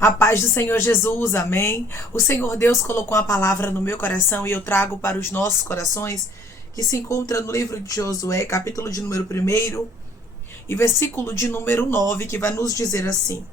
A paz do Senhor Jesus, amém? O Senhor Deus colocou a palavra no meu coração e eu trago para os nossos corações, que se encontra no livro de Josué, capítulo de número 1 e versículo de número 9, que vai nos dizer assim: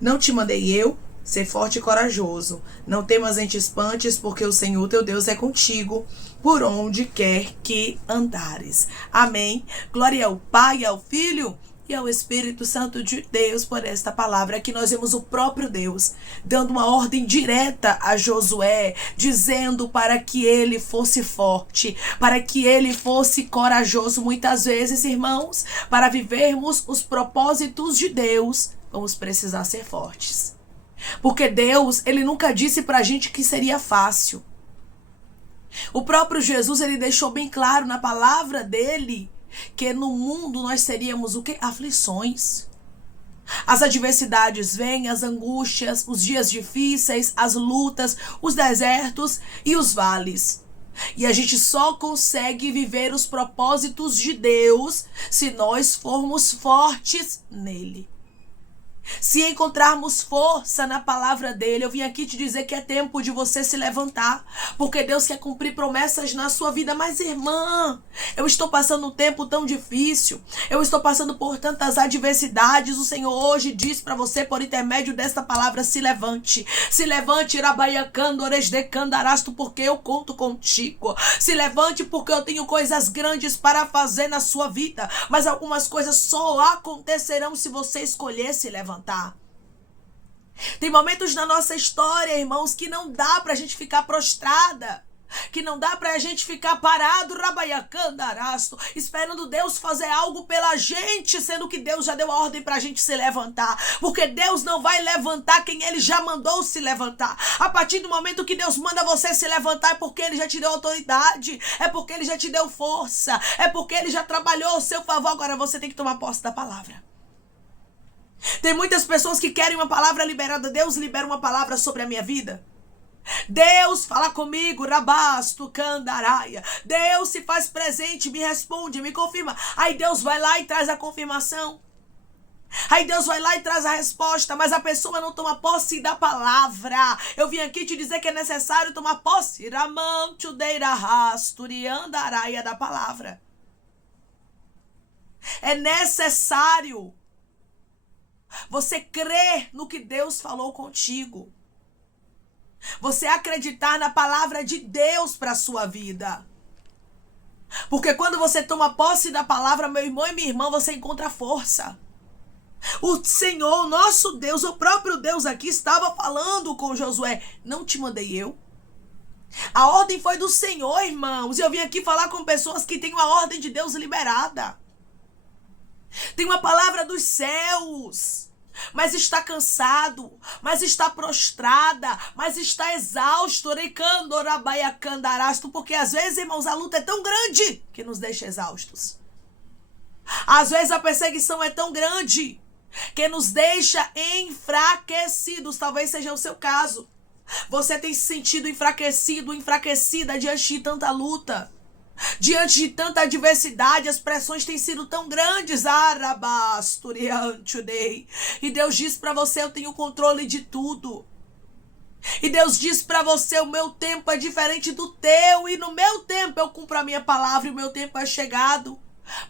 Não te mandei eu? Ser forte e corajoso. Não temas nem te espantes, porque o Senhor teu Deus é contigo, por onde quer que andares. Amém. Glória ao Pai, ao Filho e ao Espírito Santo de Deus por esta palavra. Aqui nós vemos o próprio Deus dando uma ordem direta a Josué, dizendo para que ele fosse forte, para que ele fosse corajoso. Muitas vezes, irmãos, para vivermos os propósitos de Deus, vamos precisar ser fortes. Porque Deus, ele nunca disse pra gente que seria fácil. O próprio Jesus, ele deixou bem claro na palavra dele que no mundo nós teríamos o quê? Aflições. As adversidades vêm, as angústias, os dias difíceis, as lutas, os desertos e os vales. E a gente só consegue viver os propósitos de Deus se nós formos fortes nele. Se encontrarmos força na palavra dele, eu vim aqui te dizer que é tempo de você se levantar, porque Deus quer cumprir promessas na sua vida. Mas, irmã, eu estou passando um tempo tão difícil, eu estou passando por tantas adversidades. O Senhor hoje diz para você, por intermédio desta palavra: se levante, irabaiacando, oresdecandarasto, porque eu conto contigo. Se levante, porque eu tenho coisas grandes para fazer na sua vida, mas algumas coisas só acontecerão se você escolher se levantar. Tem momentos na nossa história, irmãos, que não dá pra gente ficar prostrada, que não dá pra gente ficar parado, rabaiacandarasto, esperando Deus fazer algo pela gente, sendo que Deus já deu a ordem pra gente se levantar, porque Deus não vai levantar quem Ele já mandou se levantar. A partir do momento que Deus manda você se levantar, é porque Ele já te deu autoridade, é porque Ele já te deu força, é porque Ele já trabalhou ao seu favor. Agora você tem que tomar posse da palavra. Tem muitas pessoas que querem uma palavra liberada. Deus libera uma palavra sobre a minha vida. Deus fala comigo, rabasto, candaraia. Deus se faz presente, me responde, me confirma. Aí Deus vai lá e traz a confirmação. Aí Deus vai lá e traz a resposta, mas a pessoa não toma posse da palavra. Eu vim aqui te dizer que é necessário tomar posse da palavra. É necessário você crer no que Deus falou contigo. Você acreditar na palavra de Deus para a sua vida. Porque quando você toma posse da palavra, meu irmão e minha irmã, você encontra força. O Senhor, nosso Deus, o próprio Deus aqui estava falando com Josué: não te mandei eu? A ordem foi do Senhor, irmãos. E eu vim aqui falar com pessoas que têm uma ordem de Deus liberada. Tem uma palavra dos céus, mas está cansado, mas está prostrada, mas está exausto, porque às vezes, irmãos, a luta é tão grande que nos deixa exaustos. Às vezes a perseguição é tão grande que nos deixa enfraquecidos. Talvez seja o seu caso. Você tem se sentido enfraquecido, enfraquecida diante de tanta luta. Diante de tanta adversidade, as pressões têm sido tão grandes. E Deus diz para você: eu tenho controle de tudo. E Deus diz para você: o meu tempo é diferente do teu, e no meu tempo eu cumpro a minha palavra, e o meu tempo é chegado.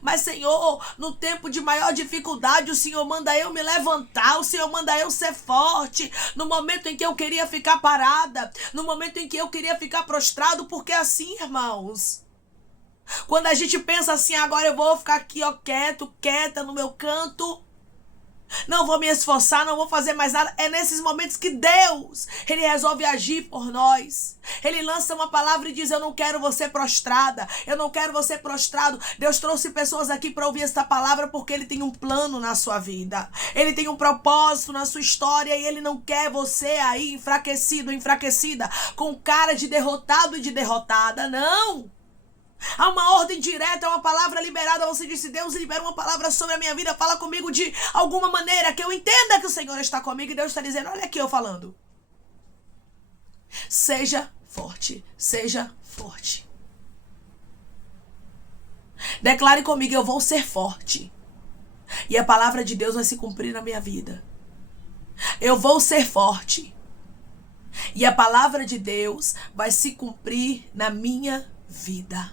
Mas, Senhor, no tempo de maior dificuldade, o Senhor manda eu me levantar, o Senhor manda eu ser forte. No momento em que eu queria ficar parada, no momento em que eu queria ficar prostrado, porque assim, irmãos, quando a gente pensa assim: agora eu vou ficar aqui, ó, quieta no meu canto, não vou me esforçar, não vou fazer mais nada. É nesses momentos que Deus, Ele resolve agir por nós. Ele lança uma palavra e diz: eu não quero você prostrada, eu não quero você prostrado. Deus trouxe pessoas aqui para ouvir esta palavra porque Ele tem um plano na sua vida. Ele tem um propósito na sua história e Ele não quer você aí enfraquecido, enfraquecida, com cara de derrotado e de derrotada. Não! Há uma ordem direta, uma palavra liberada. Você disse: Deus libera uma palavra sobre a minha vida, fala comigo de alguma maneira que eu entenda que o Senhor está comigo. E Deus está dizendo: olha aqui eu falando. Seja forte, seja forte. Declare comigo: eu vou ser forte. E a palavra de Deus vai se cumprir na minha vida. Eu vou ser forte. E a palavra de Deus vai se cumprir na minha vida.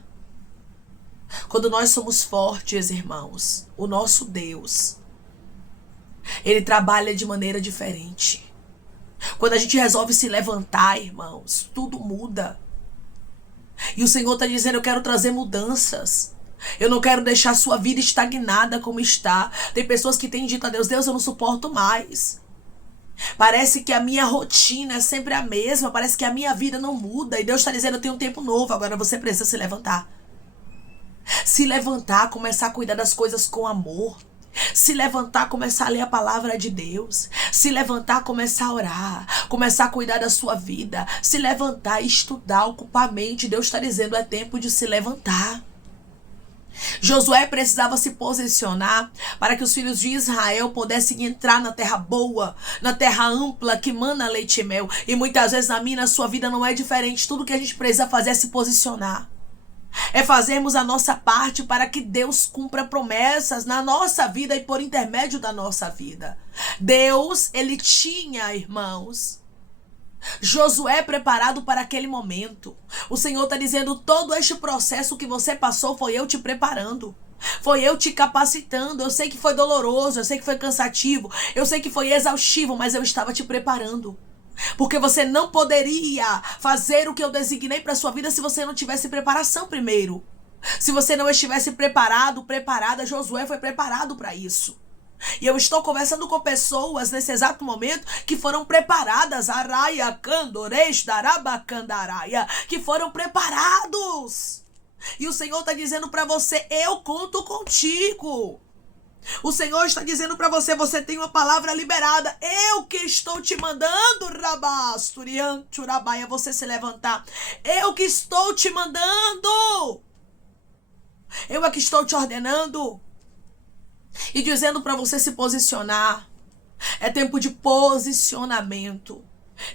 Quando nós somos fortes, irmãos, o nosso Deus, Ele trabalha de maneira diferente. Quando a gente resolve se levantar, irmãos, tudo muda. E o Senhor está dizendo, eu quero trazer mudanças. Eu não quero deixar a sua vida estagnada como está. Tem pessoas que têm dito a Deus, Deus, eu não suporto mais. Parece que a minha rotina é sempre a mesma. Parece que a minha vida não muda. E Deus está dizendo, eu tenho um tempo novo. Agora você precisa se levantar. Se levantar, começar a cuidar das coisas com amor. Se levantar, começar a ler a palavra de Deus. Se levantar, começar a orar. Começar a cuidar da sua vida. Se levantar, estudar, ocupar a mente. Deus está dizendo, é tempo de se levantar. Josué precisava se posicionar para que os filhos de Israel pudessem entrar na terra boa, na terra ampla que mana leite e mel. E muitas vezes na minha e na sua vida não é diferente. Tudo que a gente precisa fazer é se posicionar. É fazermos a nossa parte para que Deus cumpra promessas na nossa vida e por intermédio da nossa vida. Deus, Ele tinha, irmãos, Josué preparado para aquele momento. O Senhor está dizendo, todo este processo que você passou foi eu te preparando. Foi eu te capacitando. Eu sei que foi doloroso, eu sei que foi cansativo, eu sei que foi exaustivo, mas eu estava te preparando. Porque você não poderia fazer o que eu designei para sua vida se você não tivesse preparação primeiro. Se você não estivesse preparado, preparada, Josué foi preparado para isso. E eu estou conversando com pessoas nesse exato momento que foram preparadas, araia, candores, darabacandaraia, que foram preparados. E o Senhor está dizendo para você, eu conto contigo. O Senhor está dizendo para você, você tem uma palavra liberada. Eu que estou te mandando, rabasturianturabaia, você se levantar. Eu que estou te mandando. Eu é que estou te ordenando. E dizendo para você se posicionar. É tempo de posicionamento.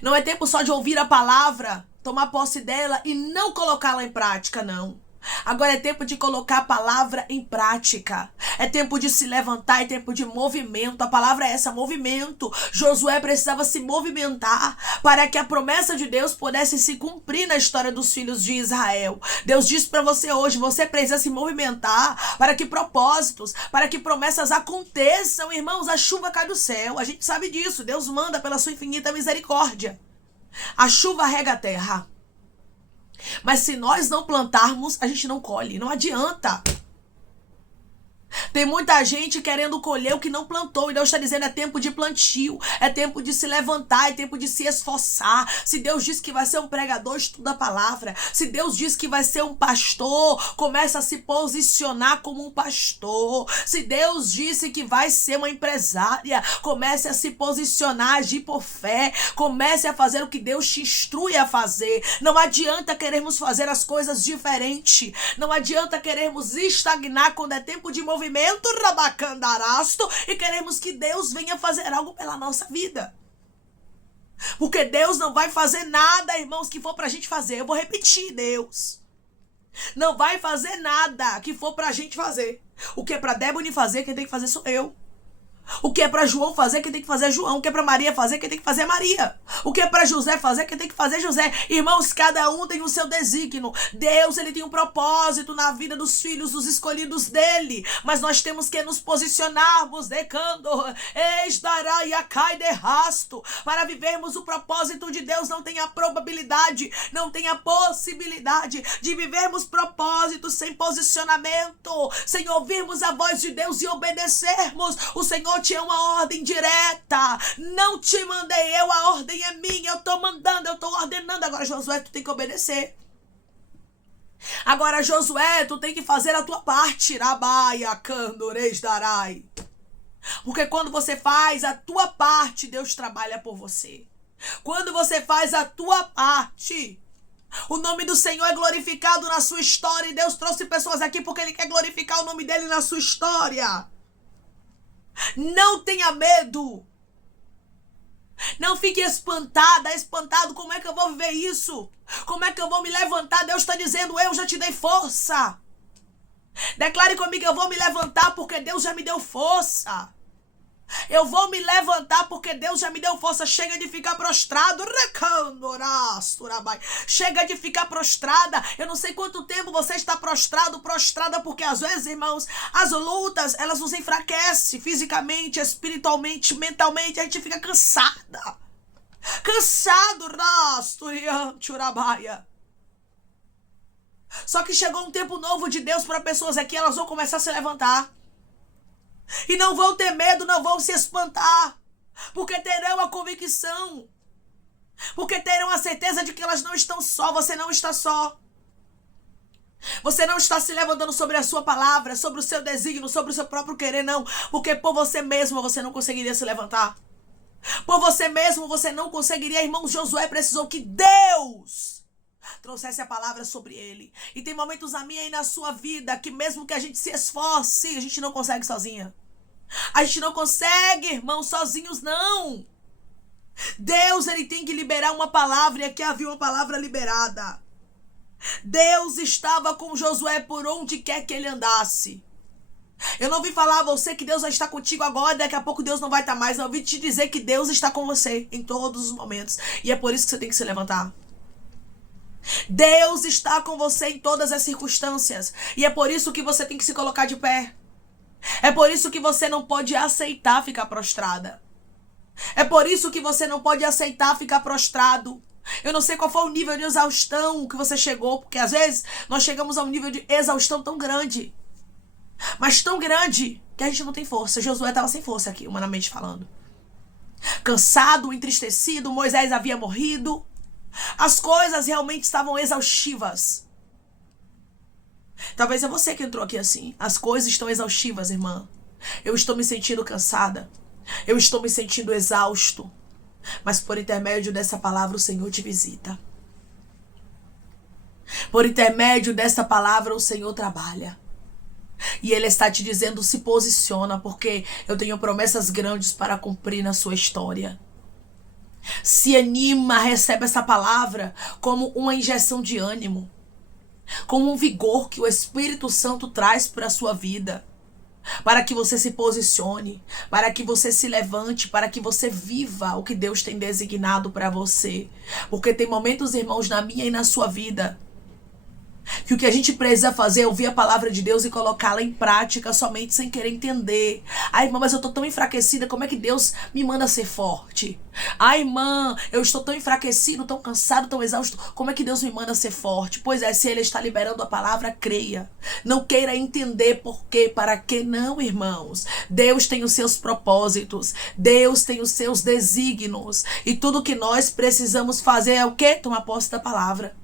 Não é tempo só de ouvir a palavra, tomar posse dela e não colocá-la em prática, não. Agora é tempo de colocar a palavra em prática. É tempo de se levantar, é tempo de movimento. A palavra é essa, movimento. Josué precisava se movimentar para que a promessa de Deus pudesse se cumprir na história dos filhos de Israel. Deus diz para você hoje, você precisa se movimentar para que propósitos, para que promessas aconteçam. Irmãos, a chuva cai do céu, a gente sabe disso. Deus manda pela sua infinita misericórdia. A chuva rega a terra. Mas se nós não plantarmos, a gente não colhe. Não adianta. Tem muita gente querendo colher o que não plantou. E Deus está dizendo, é tempo de plantio. É tempo de se levantar. É tempo de se esforçar. Se Deus diz que vai ser um pregador, estuda a palavra. Se Deus diz que vai ser um pastor, começa a se posicionar como um pastor. Se Deus disse que vai ser uma empresária, comece a se posicionar, agir por fé. Comece a fazer o que Deus te instrui a fazer. Não adianta querermos fazer as coisas diferente. Não adianta querermos estagnar quando é tempo de movimento, rabacandarasto, e queremos que Deus venha fazer algo pela nossa vida. Porque Deus não vai fazer nada, irmãos, que for pra gente fazer. Eu vou repetir, Deus não vai fazer nada que for pra gente fazer. O que é pra Débora fazer, quem tem que fazer sou eu. O que é para João fazer, quem tem que fazer é João. O que é para Maria fazer, quem tem que fazer é Maria. O que é para José fazer, quem tem que fazer é José. Irmãos, cada um tem o seu desígnio. Deus, ele tem um propósito na vida dos filhos, dos escolhidos dele. Mas nós temos que nos posicionarmos, decando, ex-daraiacai de rasto, para vivermos o propósito de Deus. Não tem a probabilidade, não tem a possibilidade de vivermos propósitos sem posicionamento, sem ouvirmos a voz de Deus e obedecermos. O Senhor tinha uma ordem direta. Não te mandei eu, a ordem é minha. Eu estou mandando, eu estou ordenando. Agora, Josué, tu tem que obedecer. Agora, Josué, tu tem que fazer a tua parte. Rabaia, candoreis darai. Porque quando você faz a tua parte, Deus trabalha por você. Quando você faz a tua parte, o nome do Senhor é glorificado na sua história. E Deus trouxe pessoas aqui porque Ele quer glorificar o nome dEle na sua história. Não tenha medo. Não fique espantado. Como é que eu vou viver isso? Como é que eu vou me levantar? Deus está dizendo, eu já te dei força. Declare comigo, eu vou me levantar porque Deus já me deu força. Eu vou me levantar porque Deus já me deu força. Chega de ficar prostrado. Chega de ficar prostrada. Eu não sei quanto tempo você está prostrado, prostrada, porque às vezes, irmãos, as lutas, elas nos enfraquecem fisicamente, espiritualmente, mentalmente. A gente fica cansada. Cansado. Só que chegou um tempo novo de Deus para pessoas aqui. Elas vão começar a se levantar. E não vão ter medo, não vão se espantar, porque terão a convicção, porque terão a certeza de que elas não estão só. Você não está só. Você não está se levantando sobre a sua palavra, sobre o seu desígnio, sobre o seu próprio querer, não. Porque por você mesmo você não conseguiria se levantar. Por você mesmo você não conseguiria. Irmão, Josué precisou que Deus trouxesse a palavra sobre ele. E tem momentos na minha e na sua vida que mesmo que a gente se esforce, a gente não consegue sozinha. A gente não consegue, irmãos, sozinhos não. Deus, ele tem que liberar uma palavra, e aqui havia uma palavra liberada. Deus estava com Josué por onde quer que ele andasse. Eu não vim falar a você que Deus vai estar contigo agora, daqui a pouco Deus não vai estar mais. Eu vim te dizer que Deus está com você em todos os momentos. E é por isso que você tem que se levantar. Deus está com você em todas as circunstâncias. E é por isso que você tem que se colocar de pé. É por isso que você não pode aceitar ficar prostrada. É por isso que você não pode aceitar ficar prostrado. Eu não sei qual foi o nível de exaustão que você chegou, porque às vezes nós chegamos a um nível de exaustão tão grande. Mas tão grande que a gente não tem força. Josué estava sem força aqui, humanamente falando. Cansado, entristecido, Moisés havia morrido. As coisas realmente estavam exaustivas. Talvez é você que entrou aqui assim. As coisas estão exaustivas, irmã. Eu estou me sentindo cansada. Eu estou me sentindo exausto. Mas por intermédio dessa palavra o Senhor te visita. Por intermédio dessa palavra o Senhor trabalha. E Ele está te dizendo, se posiciona, porque eu tenho promessas grandes para cumprir na sua história. Se anima, recebe essa palavra como uma injeção de ânimo, como um vigor que o Espírito Santo traz para a sua vida, para que você se posicione, para que você se levante, para que você viva o que Deus tem designado para você. Porque tem momentos, irmãos, na minha e na sua vida, que o que a gente precisa fazer é ouvir a palavra de Deus e colocá-la em prática somente sem querer entender. Ai, irmã, mas eu tô tão enfraquecida, como é que Deus me manda ser forte? Ai, irmã, eu estou tão enfraquecido, tão cansado, tão exausto, como é que Deus me manda ser forte? Pois é, se Ele está liberando a palavra, creia. Não queira entender por quê, para que não, irmãos. Deus tem os seus propósitos, Deus tem os seus desígnios, e tudo que nós precisamos fazer é o quê? Tomar posse da palavra.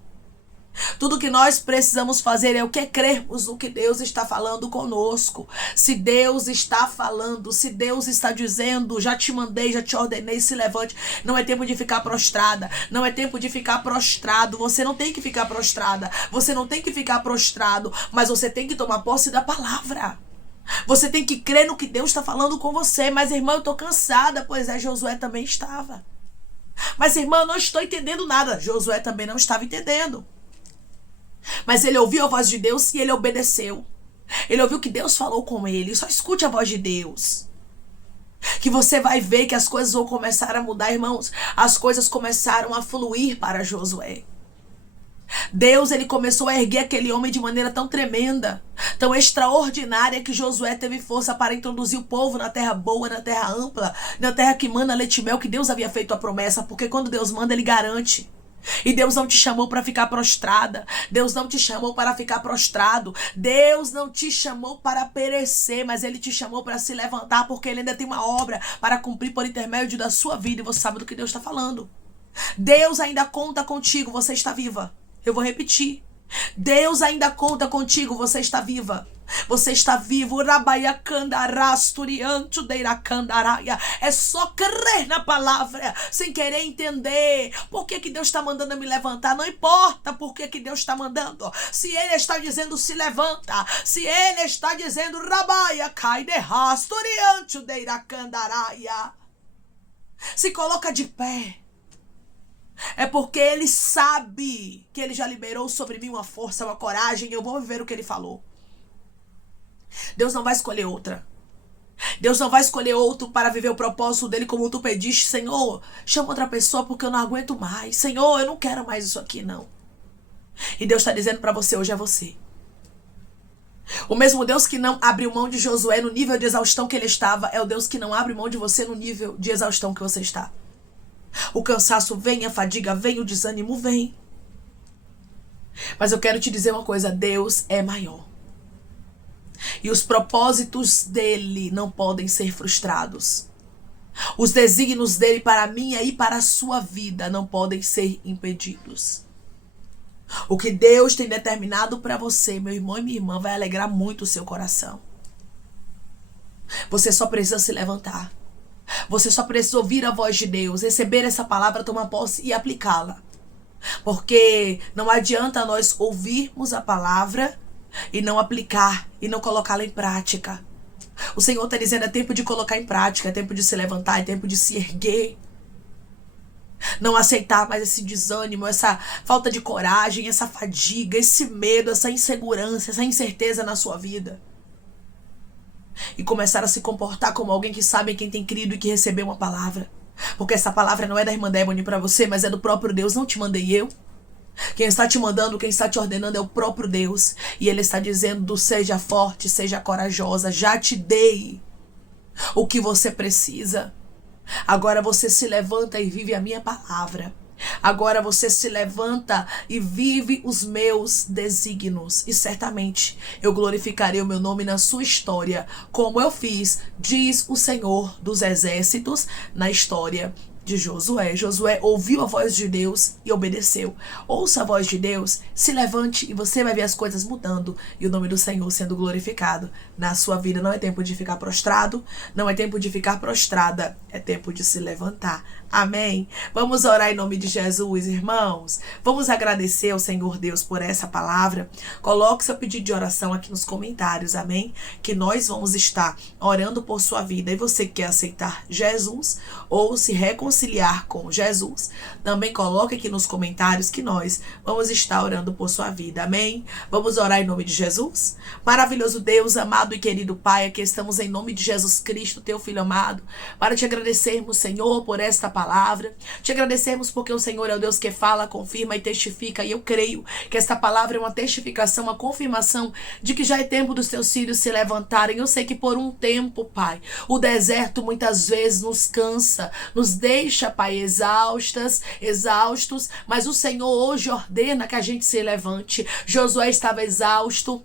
Tudo que nós precisamos fazer é o que? Crermos no que Deus está falando conosco. Se Deus está falando, se Deus está dizendo, já te mandei, já te ordenei, se levante. Não é tempo de ficar prostrada. Não é tempo de ficar prostrado. Você não tem que ficar prostrada. Você não tem que ficar prostrado. Mas você tem que tomar posse da palavra. Você tem que crer no que Deus está falando com você. Mas, irmã, eu estou cansada. Pois é, Josué também estava. Mas, irmã, eu não estou entendendo nada. Josué também não estava entendendo. Mas ele ouviu a voz de Deus e ele obedeceu. Ele ouviu que Deus falou com ele. Só escute a voz de Deus, que você vai ver que as coisas vão começar a mudar, irmãos. As coisas começaram a fluir para Josué. Deus, ele começou a erguer aquele homem de maneira tão tremenda, tão extraordinária, que Josué teve força para introduzir o povo na terra boa, na terra ampla, na terra que mana leite e mel, que Deus havia feito a promessa. Porque quando Deus manda, ele garante. E Deus não te chamou para ficar prostrada. Deus não te chamou para ficar prostrado. Deus não te chamou para perecer, mas Ele te chamou para se levantar, porque Ele ainda tem uma obra para cumprir por intermédio da sua vida. E você sabe do que Deus está falando. Deus ainda conta contigo, você está viva. Eu vou repetir. Deus ainda conta contigo, você está viva. Você está vivo. É só crer na palavra, sem querer entender por que Deus está mandando eu me levantar. Não importa por que Deus está mandando. Se Ele está dizendo se levanta, se Ele está dizendo se coloca de pé, é porque Ele sabe que Ele já liberou sobre mim uma força, uma coragem, e eu vou viver o que Ele falou. Deus não vai escolher outra. Deus não vai escolher outro para viver o propósito dele como tu pediste. Senhor, chama outra pessoa porque eu não aguento mais. Senhor, eu não quero mais isso aqui, não. E Deus está dizendo para você, hoje é você. O mesmo Deus que não abriu mão de Josué no nível de exaustão que ele estava, é o Deus que não abre mão de você no nível de exaustão que você está. O cansaço vem, a fadiga vem, o desânimo vem. Mas eu quero te dizer uma coisa, Deus é maior. E os propósitos dele não podem ser frustrados. Os desígnios dele para a minha e para a sua vida não podem ser impedidos. O que Deus tem determinado para você, meu irmão e minha irmã, vai alegrar muito o seu coração. Você só precisa se levantar. Você só precisa ouvir a voz de Deus, receber essa palavra, tomar posse e aplicá-la. Porque não adianta nós ouvirmos a palavra e não aplicar e não colocá-la em prática. O Senhor está dizendo, é tempo de colocar em prática, é tempo de se levantar, é tempo de se erguer. Não aceitar mais esse desânimo, essa falta de coragem, essa fadiga, esse medo, essa insegurança, essa incerteza na sua vida. E começar a se comportar como alguém que sabe quem tem crido e que recebeu uma palavra. Porque essa palavra não é da irmã Débora para você, mas é do próprio Deus, não te mandei eu. Quem está te mandando, quem está te ordenando é o próprio Deus. E Ele está dizendo, seja forte, seja corajosa, já te dei o que você precisa. Agora você se levanta e vive a minha palavra. Agora você se levanta e vive os meus desígnios. E certamente eu glorificarei o meu nome na sua história, como eu fiz, diz o Senhor dos Exércitos, na história de Josué. Josué ouviu a voz de Deus e obedeceu. Ouça a voz de Deus, se levante e você vai ver as coisas mudando e o nome do Senhor sendo glorificado na sua vida. Não é tempo de ficar prostrado, não é tempo de ficar prostrada, é tempo de se levantar. Amém? Vamos orar em nome de Jesus, irmãos. Vamos agradecer ao Senhor Deus por essa palavra. Coloque seu pedido de oração aqui nos comentários, amém? Que nós vamos estar orando por sua vida. E você que quer aceitar Jesus ou se reconciliar com Jesus, também coloque aqui nos comentários que nós vamos estar orando por sua vida, amém? Vamos orar em nome de Jesus? Maravilhoso Deus, amado e querido Pai, aqui estamos em nome de Jesus Cristo, teu Filho amado, para te agradecermos, Senhor, por esta palavra. Te agradecemos porque o Senhor é o Deus que fala, confirma e testifica. E eu creio que esta palavra é uma testificação, uma confirmação de que já é tempo dos teus filhos se levantarem. Eu sei que por um tempo, Pai, o deserto muitas vezes nos cansa, nos deixa, Pai, exaustos, mas o Senhor hoje ordena que a gente se levante. Josué estava exausto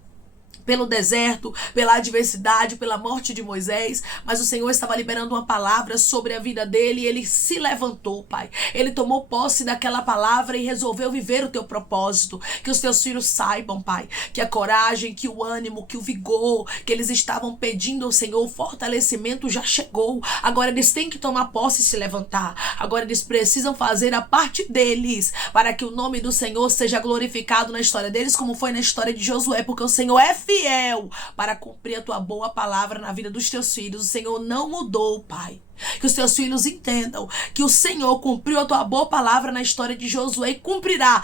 pelo deserto, pela adversidade, pela morte de Moisés, mas o Senhor estava liberando uma palavra sobre a vida dele e ele se levantou, Pai. Ele tomou posse daquela palavra e resolveu viver o teu propósito. Que os teus filhos saibam, Pai, que a coragem, que o ânimo, que o vigor que eles estavam pedindo ao Senhor, o fortalecimento já chegou. Agora eles têm que tomar posse e se levantar. Agora eles precisam fazer a parte deles para que o nome do Senhor seja glorificado na história deles, como foi na história de Josué, porque o Senhor é fiel para cumprir a tua boa palavra na vida dos teus filhos. O Senhor não mudou, Pai. Que os teus filhos entendam que o Senhor cumpriu a tua boa palavra na história de Josué e cumprirá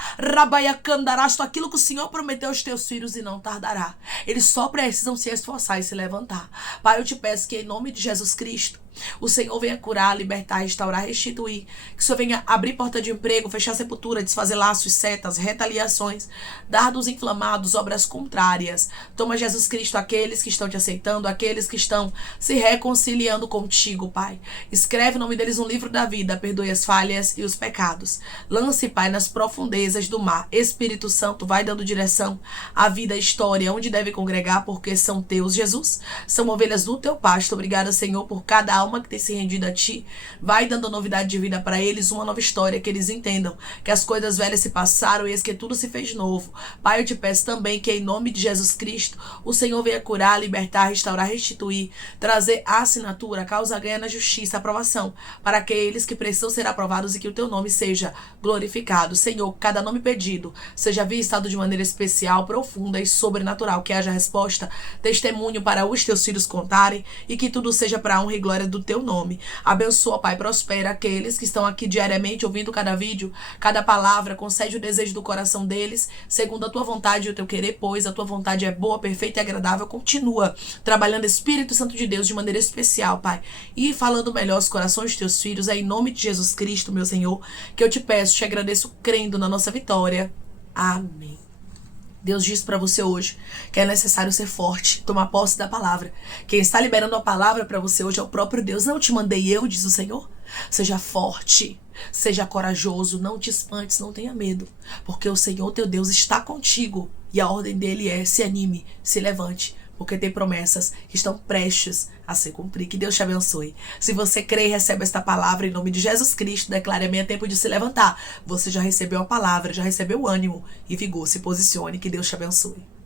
aquilo que o Senhor prometeu aos teus filhos e não tardará. Eles só precisam se esforçar e se levantar. Pai, eu te peço que em nome de Jesus Cristo o Senhor venha curar, libertar, restaurar, restituir. Que o Senhor venha abrir porta de emprego, fechar sepultura, desfazer laços, setas, retaliações, dardos inflamados, obras contrárias. Toma, Jesus Cristo, aqueles que estão te aceitando, aqueles que estão se reconciliando contigo, Pai. Escreve o nome deles no livro da vida, perdoe as falhas e os pecados. Lance, Pai, nas profundezas do mar. Espírito Santo, vai dando direção à vida, à história, onde deve congregar, porque são teus, Jesus. São ovelhas do teu pasto. Obrigada, Senhor, por cada alma que tem se rendido a ti. Vai dando novidade de vida para eles, uma nova história, que eles entendam que as coisas velhas se passaram e eis que tudo se fez novo. Pai, eu te peço também que em nome de Jesus Cristo o Senhor venha curar, libertar, restaurar, restituir, trazer a assinatura, causa ganha na justiça, justiça, aprovação para aqueles que precisam ser aprovados e que o teu nome seja glorificado. Senhor, cada nome pedido seja visitado de maneira especial, profunda e sobrenatural, que haja resposta, testemunho para os teus filhos contarem e que tudo seja para a honra e glória do teu nome. Abençoa, Pai, prospera aqueles que estão aqui diariamente ouvindo cada vídeo, cada palavra, concede o desejo do coração deles, segundo a tua vontade e o teu querer, pois a tua vontade é boa, perfeita e agradável. Continua trabalhando, Espírito Santo de Deus, de maneira especial, Pai, e falando melhor aos corações de teus filhos. É em nome de Jesus Cristo, meu Senhor, que eu te peço, te agradeço, crendo na nossa vitória. Amém. Deus diz para você hoje que é necessário ser forte, tomar posse da palavra. Quem está liberando a palavra para você hoje é o próprio Deus. Não te mandei eu, diz o Senhor. Seja forte, seja corajoso, não te espantes, não tenha medo, porque o Senhor teu Deus está contigo e a ordem dele é: se anime, se levante, porque tem promessas que estão prestes a se cumprir. Que Deus te abençoe. Se você crê e recebe esta palavra em nome de Jesus Cristo, declare: amém, é tempo de se levantar. Você já recebeu a palavra, já recebeu ânimo e vigor. Se posicione. Que Deus te abençoe.